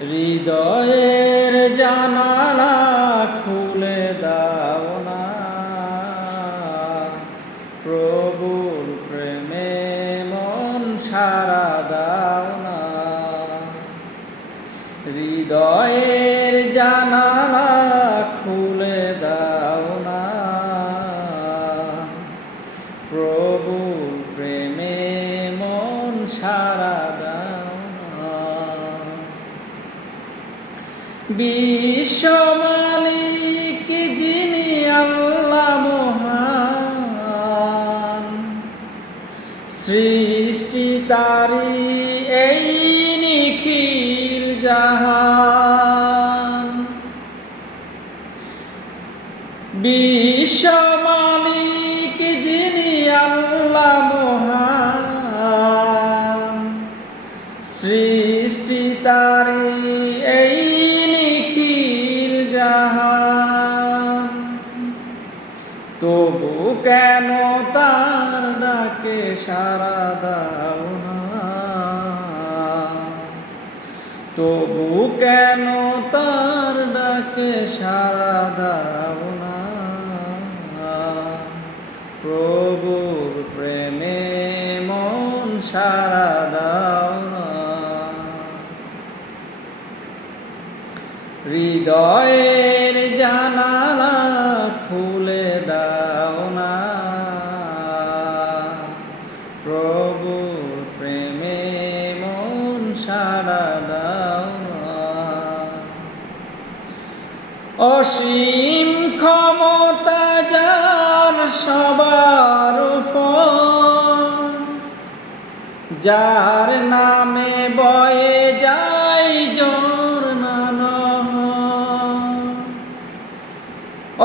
হৃদয়ের জানালা খুলে দাও না, প্রভুর প্রেমে মন সারা দাও না। হৃদয়ের জানালা খুলে দাও না, প্রভুর প্রেমে মন সারা দাও না। বিশ্ব মালিক যিনি আল্লাহ মহান, সৃষ্টি তারি এই নিখিল জাহান। বিশ্ব মালিক যিনি আল্লাহ মহান, সৃষ্টি তারি এই নিখিল জাহান। তবু কেন তার ডাকে সাড়া দাও না, তবু কেন তার ডাকে সাড়া দাও না। প্রভুর প্রেমে মন সাড়া দাও না। হৃদয়ের জানালা খুলে দাও না, প্রভুর প্রেমে মন সাড়া দাও না। অসীম ক্ষমতা যার সবার উপর, যার নামে বয়ে যায় ঝরনা নহর।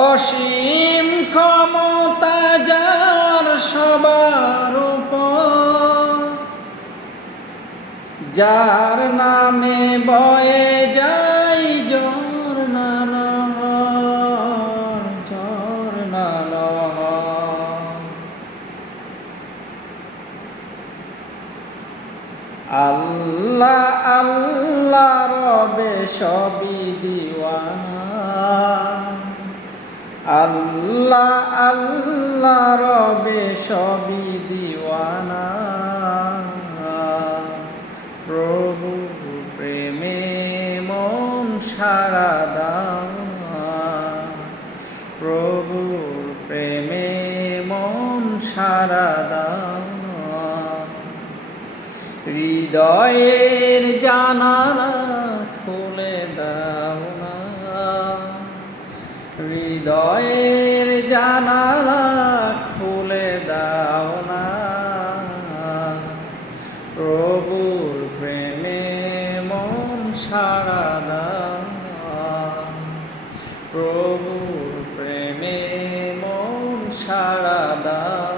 অসীম ক্ষমতা যার সবার উপর, যার নামে বয়ে যায় ঝরনা নহর, ঝরনা নহর। আল্লাহ আল্লাহ রবে সবই দিওয়ানা, আল্লাহ আল্লাহ রবে সবই দিওয়ানা। প্রভু প্রেমে মন সাড়া দাও না, প্রভু প্রেমে মন সাড়া দাও না। হৃদয়ের জানালা খুলে দাও না, হৃদয়ের জানালা খুলে দাও না। প্রভুর প্রেমে মন সাড়া দাও না, প্রভুর প্রেমে মন সাড়া দাও।